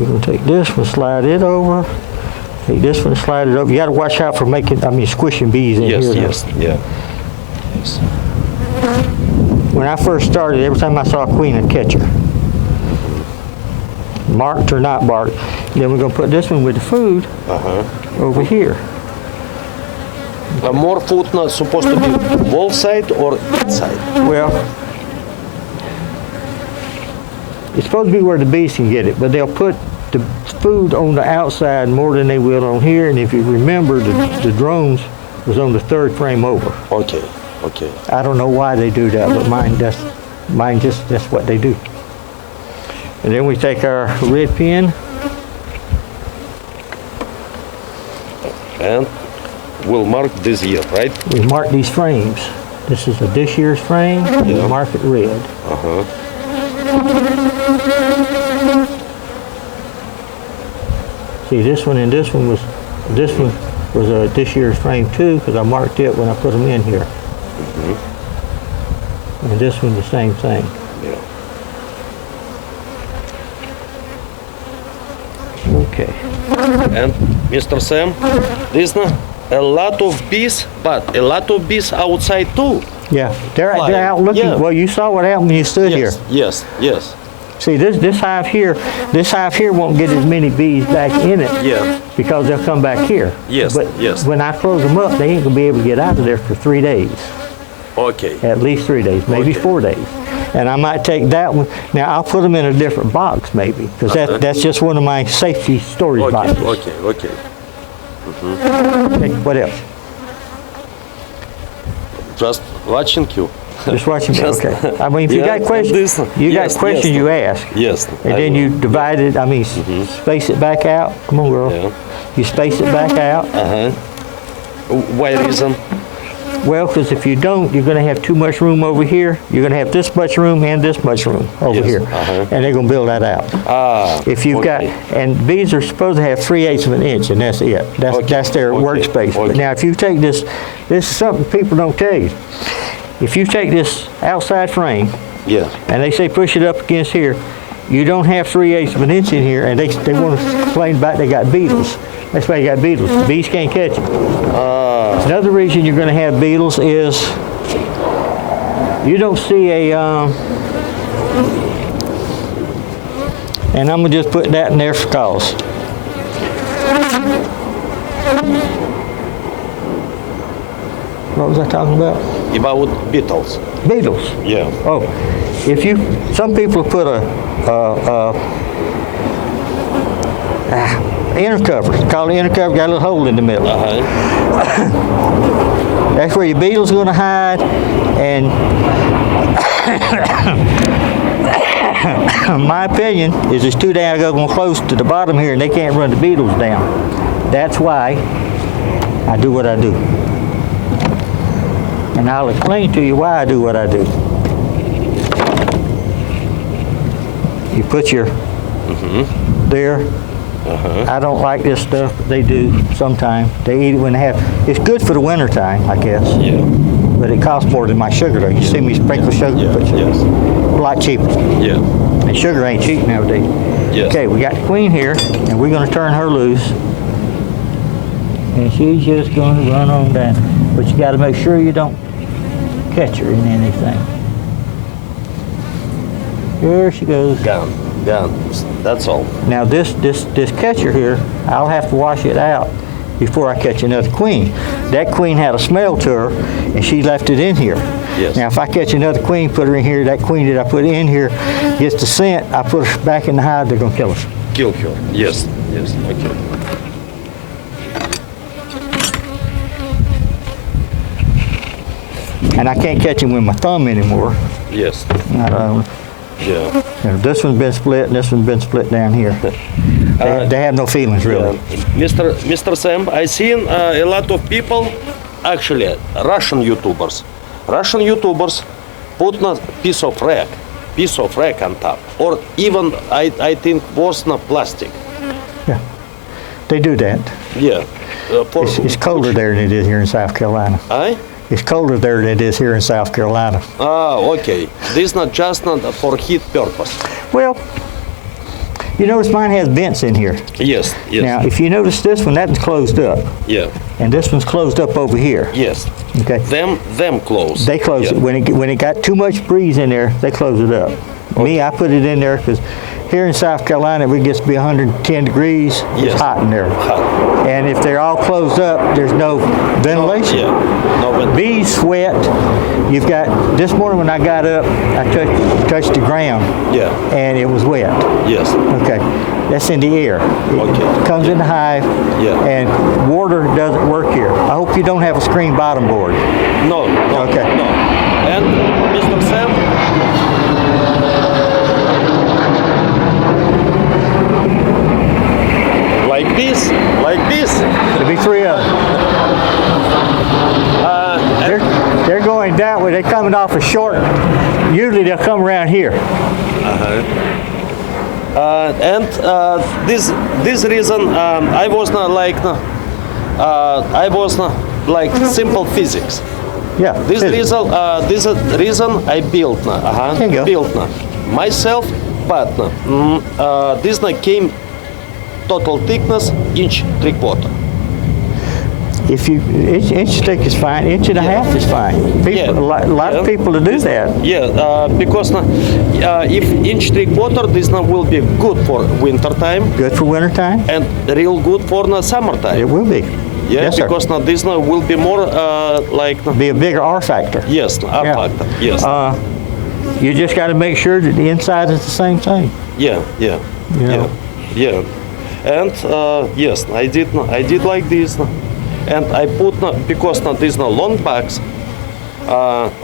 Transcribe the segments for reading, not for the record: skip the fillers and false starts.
We're going to take this one, slide it over. Take this one, slide it over. You got to watch out for squishing bees in here. Yes, yeah. Yes. When I first started, every time I saw a queen, I'd catch her. Marked or not marked. Then we're going to put this one with the food over here. More food not supposed to be wall side or inside? Well, it's supposed to be where the bees can get it, but they'll put the food on the outside more than they will on here. And if you remember, the drones was on the third frame over. Okay, okay. I don't know why they do that, but that's what they do. And then we take our red pen. And we'll mark this year, right? We mark these frames. This is this year's frame, and we mark it red. See, this one and this one was this year's frame too, because I marked it when I put them in here. And this one the same thing. Yeah. Okay. And Mr. Sam, there's not a lot of bees, but a lot of bees outside too. Yeah, they're out looking. Yeah. Well, you saw what happened when you stood here. Yes, yes. See, this hive here won't get as many bees back in it. Yeah. Because they'll come back here. Yes, but yes. When I close them up, they ain't gonna be able to get out of there for 3 days. Okay. At least 3 days, maybe 4 days. And I might take that one. Now I'll put them in a different box maybe, because that's just one of my safety storage boxes. Okay. Okay, what else? Just watching you. Just watching me. Okay. I mean, if you got questions, you ask. Yes. And then you divide it. Space it back out. Come on, girl. Yeah. You space it back out. Why reason? Well, because if you don't, you're going to have too much room over here. You're going to have this much room and this much room over here. And they're going to build that out. If you've got, and bees are supposed to have 3/8 of an inch, and that's it. That's their workspace. But now if you take this is something people don't tell you. If you take this outside frame, and they say push it up against here, you don't have 3/8 of an inch in here, and they want to complain about they got beetles. That's why you got beetles. Bees can't catch them. Another reason you're going to have beetles is you don't see a, and I'm going to just put that in there for cause. What was I talking about? About beetles. Beetles. Yeah. Oh, some people put a inner cover. Call it inner cover. Got a little hole in the middle. That's where your beetle's going to hide. And my opinion is it's too down close to the bottom here, and they can't run the beetles down. That's why I do what I do. And I'll explain to you why I do what I do. You put your there. I don't like this stuff, but they do sometimes. They eat it when they have. It's good for the winter time, I guess. Yeah. But it costs more than my sugar, though. You see me sprinkle sugar? But Yes. a lot cheaper. Yeah. And sugar ain't cheap nowadays. Yes. Okay, we got the queen here, and we're going to turn her loose. And she's just going to run on down. But you got to make sure you don't catch her in anything. There she goes. Gone. That's all. Now this catcher here, I'll have to wash it out before I catch another queen. That queen had a smell to her, and she left it in here. Yes. Now if I catch another queen, put her in here, that queen that I put in here gets the scent, I put her back in the hive, they're going to kill her. Kill her. Yes. Okay. And I can't catch him with my thumb anymore. Yes. Yeah. This one's been split, and this one's been split down here. They have no feelings, really. Mr. Sam, I've seen a lot of people, actually Russian YouTubers put a piece of rack on top, or even I think worse than plastic. Yeah, they do that. Yeah. It's colder there than it is here in South Carolina. It's colder there than it is here in South Carolina. Okay. This is not just for heat purpose. Well, You notice mine has vents in here. Yes, yes. Now, if you notice this one, that's closed up. Yeah. And this one's closed up over here. Yes. Okay. Them close. They close Yeah. it. When it got too much breeze in there, they close it up. Me, I put it in there because here in South Carolina, it gets to be 110 degrees. Yes. It's hot in there. Hot. And if they're all closed up, there's no ventilation. Yeah. No ventilation. Bees sweat. You've got, this morning when I got up, I touched the ground. Yeah. And it was wet. Yes. Okay. That's in the air. It Okay. comes in the hive. Yeah. And water doesn't work here. I hope you don't have a screen bottom board. No. Okay. No. And Mr. Sam. Like this. Like this. There'll be three of them. They're going that way. They're coming off a short. Usually they'll come around here. And this reason I was not like simple physics. Yeah. This reason I built There you go. built myself, but this came total thickness inch 3/4. If you inch thick is fine. Inch and a half is fine. People, Yeah. a lot of people to do that. Yeah, because if inch 3/4, this will be good for winter time Good for winter time. and real good for the summertime. It will be. Yeah, Yes, sir. because this will be more like Be a bigger R factor. yes, R Yeah. factor. Yes. You just got to make sure that the inside is the same thing. Yeah. You Yeah. know. Yeah. And yes, I did like this, and I put because this long box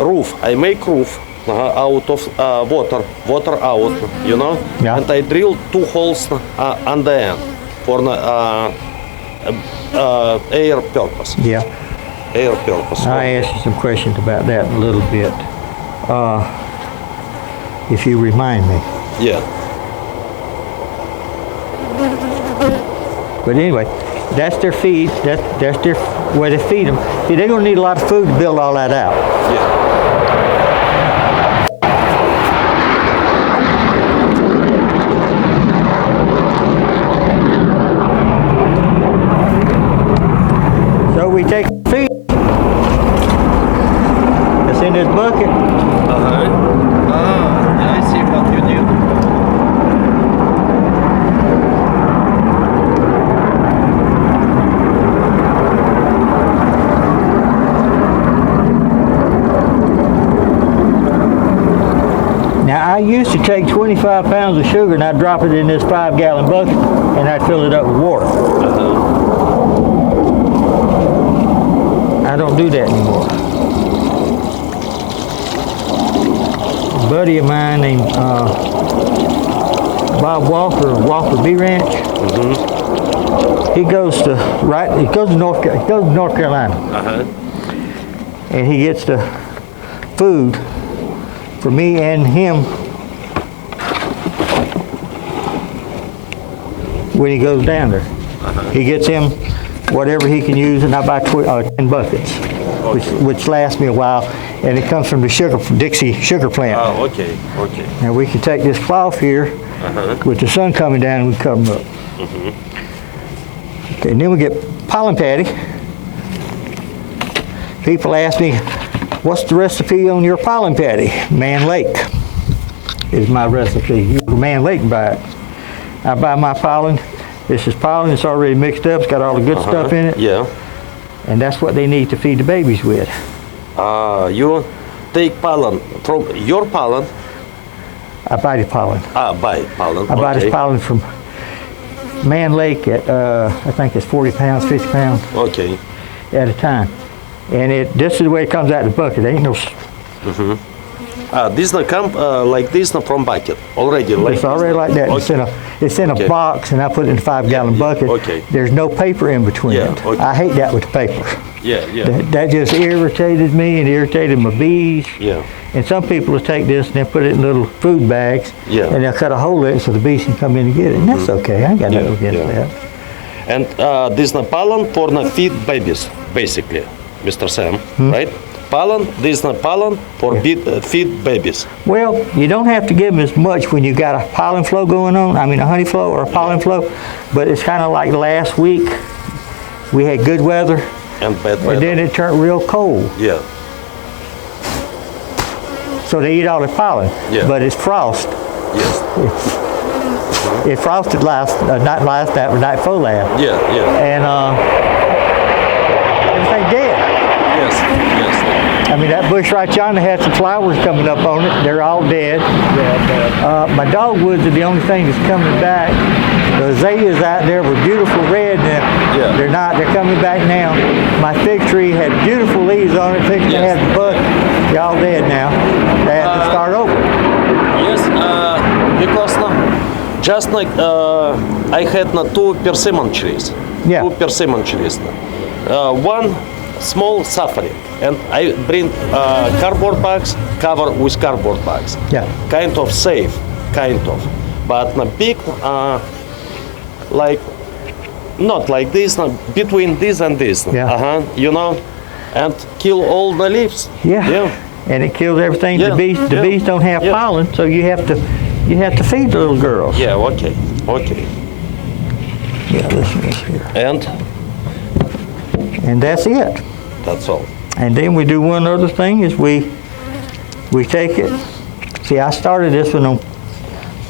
roof. I make roof out of water out, you know. Yeah. And I drill 2 holes on the end for air purpose. Yeah. Air purpose. I asked you some questions about that in a little bit. If you remind me. Yeah. But anyway, that's their feed. That's their where they feed them. See, they're going to need a lot of food to build all that out. Yeah. So we take the feed that's in this bucket. I see what you do. Now I used to take 25 pounds of sugar and I'd drop it in this 5-gallon bucket and I'd fill it up with water. I don't do that anymore. A buddy of mine named Bob Walker of Walker Bee Ranch. He goes to North Carolina, and he gets the food for me and him when he goes down there. He gets him whatever he can use, and I buy 10 buckets, which lasts me a while, and it comes from the Dixie sugar plant. Oh, okay, okay. Now we can take this cloth here with the sun coming down and we cover them up. Okay, and then we get pollen patty. People ask me, what's the recipe on your pollen patty? Man Lake is my recipe. You go to Man Lake and buy it. I buy my pollen. This is pollen. It's already mixed up. It's got all the good stuff in it. Yeah. And that's what they need to feed the babies with. You take pollen from your pollen. I buy the pollen. Buy pollen. I buy okay. this pollen from Man Lake at, I think it's 40 pounds, 50 pounds Okay. at a time. And this is the way it comes out of the bucket. There ain't no, This come like this from bucket already. Like it's already like that. Okay. It's in a Okay. box, and I put it in a 5-gallon bucket. Okay. There's no paper in between Yeah, it. okay. I hate that with the paper. Yeah, yeah, That just irritated me and irritated my bees. yeah. And some people will take this and they put it in little food bags, Yeah. and they'll cut a hole in it so the bees can come in and get it. And that's okay. I ain't got nothing against yeah. that. And this pollen for feed babies, basically, Mr. Sam, right? pollen. This is pollen for feed babies. Well, you don't have to give them as much when you got a pollen flow going on. I mean, a honey flow or a pollen flow. But it's kind of like last week. We had good weather. And bad weather. And then it turned real cold. Yeah. So they eat all the pollen. Yeah. But it's frost. Yes. It frosted not last night, but night before last. Yeah, yeah. And everything dead. Yes, yes. I mean, that bush right yonder had some flowers coming up on it. They're all dead. My dogwoods are the only thing that's coming back. The azaleas out there were beautiful red. And they're not. They're coming back now. My fig tree had beautiful leaves on it. Fixing to have the bud. They're all dead now. They have to start over. Yes, because just like I had 2 persimmon trees. Yeah. 2 persimmon trees. One small suffering, and I bring cardboard bags, cover with cardboard bags. Yeah. Kind of safe, kind of. But big, like, not like this, between this and this. Yeah. You know, and kill all the leaves. Yeah. Yeah. And it kills everything. Yeah, The bees don't have pollen, so you have to feed the little girls. Yeah. Okay. Okay. Yeah, listen to this here. And that's it. That's all. And then we do one other thing is we take it. See, I started this one on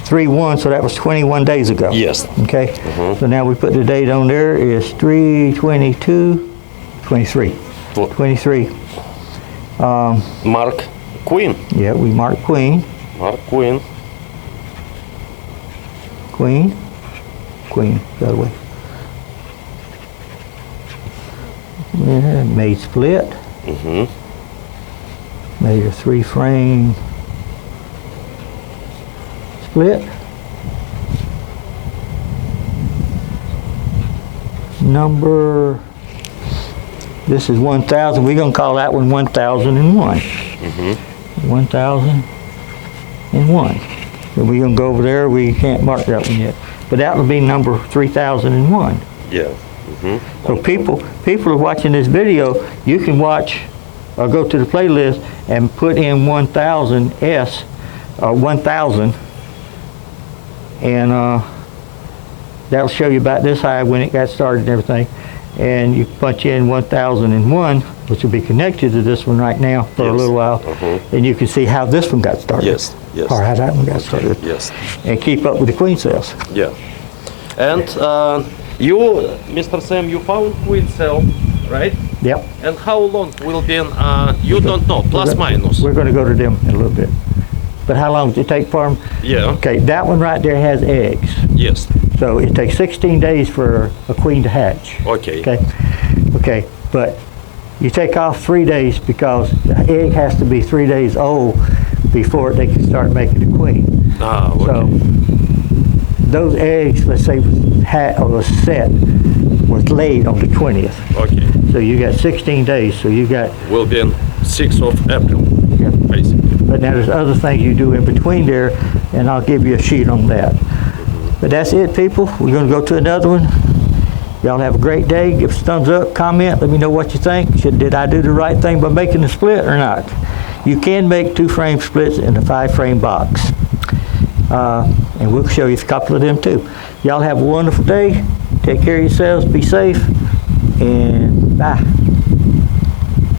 3/1, so that was 21 days ago. Yes. Okay. So now we put the date on there is 3/22, 23. 23. Mark Queen. Yeah, we mark Queen. Mark Queen. Queen. Queen. The other way. Yeah, made split. Made a 3-frame split. Number, this is 1,000. We're going to call that one 1001. 1001. So we're going to go over there. We can't mark that one yet. But that will be number 3001. Yeah. So people are watching this video, you can watch or go to the playlist and put in 1000S, 1000, and that'll show you about this hive when it got started and everything. And you punch in 1001, which will be connected to this one right now for a little while, and you can see how this one got started. Yes, yes. Or how that one got started. Yes. And keep up with the queen cells. Yeah. And you, Mr. Sam, you found queen cell, right? Yep. And how long will be in, you don't know, plus minus. We're going to go to them in a little bit. But how long does it take for them? Yeah. Okay, that one right there has eggs. Yes. So it takes 16 days for a queen to hatch. Okay. Okay. Okay. But you take off 3 days because the egg has to be 3 days old before they can start making the queen. Ah, okay. So those eggs, let's say, was set, was laid on the 20th. Okay. So you got 16 days. So you got. Will be on 6th of April, Yeah. basically. But now there's other things you do in between there, and I'll give you a sheet on that. But that's it, people. We're going to go to another one. Y'all have a great day. Give us a thumbs up, comment, let me know what you think. Did I do the right thing by making the split or not? You can make 2-frame splits in a 5-frame box. And we'll show you a couple of them too. Y'all have a wonderful day. Take care of yourselves. Be safe. And bye.